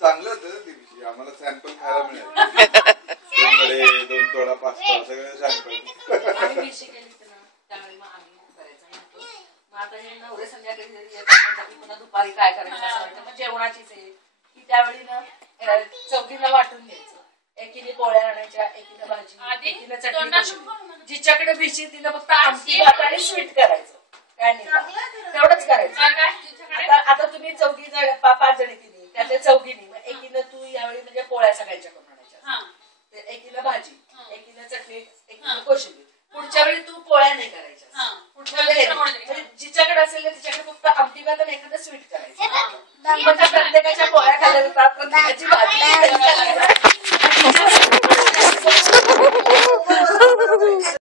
चांगलं होतं दिवशी आम्हाला सॅम्पल खायला मिळाले. 2 तोडा 5 तोडा सगळे सॅम्पल आता हे नवरे संध्याकाळी पुन्हा दुपारी काय करायचं असं वाटतं. मग जेवणाचीच आहे की त्यावेळी ना चौघीला वाटून घ्यायचं. एकीने पोळ्या आणायच्या, एकीने भाजी, एकीने चटणी. जिच्याकडे भिशी तिला फक्त आमटी भात आणि स्वीट करायचं. काय नाही तेवढंच करायचं. आता तुम्ही 5 जणी तिने त्यातल्या 4घींनी मग एकीनं तू यावेळी म्हणजे पोळ्या सगळ्यांच्या करून आणायच्या, एकीनं भाजी, एकीनं चटणी, एकीनं कोशिंबीर. पुढच्या वेळी तू पोळ्या नाही करायच्या. पुढच्या वेळी जिच्याकडे असेल तिच्याकडे फक्त आमटी भात आणि एखादं स्वीट करायचं. प्रत्येकाच्या पोळ्या खाल्ल्या जातात, प्रत्येकाची भाजी